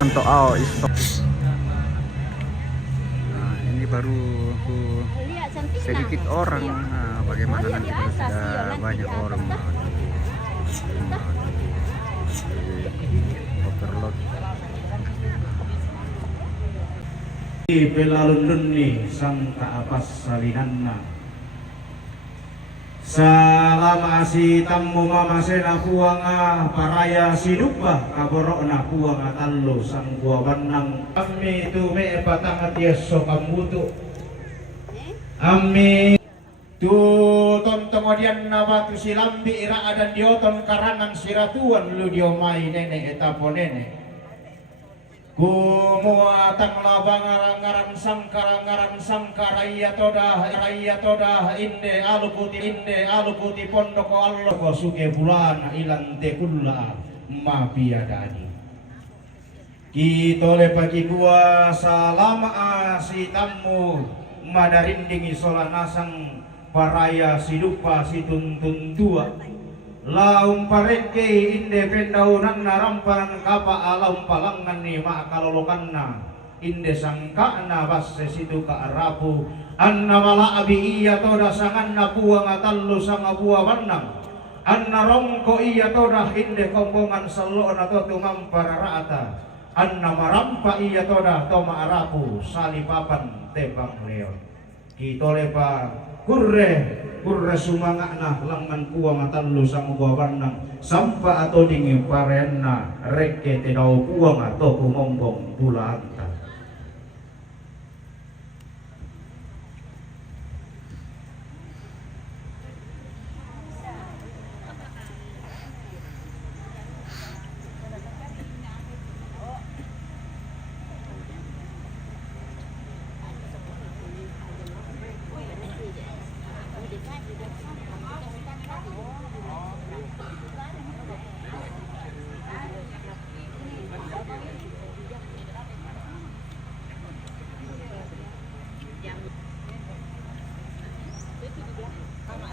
Untuk stop. Nah, ini baru sedikit orang. Nah, bagaimana nanti kalau sudah banyak orang? Overload. Pelalundun ni sang kaapas salinanna. Salama si tammu mama sena puanga paraya sinubah kaborokna puanga tallo sang gua wanang kami tu me patang tieso kamutu ami tu ton kemudian nabatu silambi ira adan dioton karangan siratuan lu diomai nenek etapo nenek kumuatang labang ngaran sangkara iya todah inde aluputi pondoko allo ko suke bulan ilan tekulla ma biadani kitole pagi gua salama si tamu madarindingi solanasang paraya sidupa situntun tua laum pareke inde pendaunan narampan kapa alam palangan ni makalolokanna inde sangkana basse situ ka arapu anna mala abi iya toda sanganna buang atallu sanga buah wanang anna rongko iya toda inde kombongan selon atau tumampara rata anna marampa iya toda toma arapu salipapan tebang leon kitolepa kurre sumangakna langan kuang atallu sang buawanang sampa atau dingin parenna reke tedau kuang atau kumombong bulan.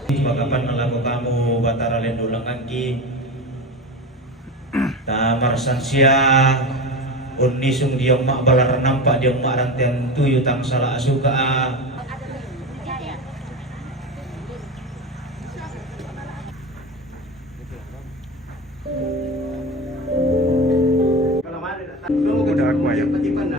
Pagapan nalago kamu batara lendulang angki tamar sansia unisung diong mak balar nampak diong mak rantian tuyu tang salah asuka Udah aku ya.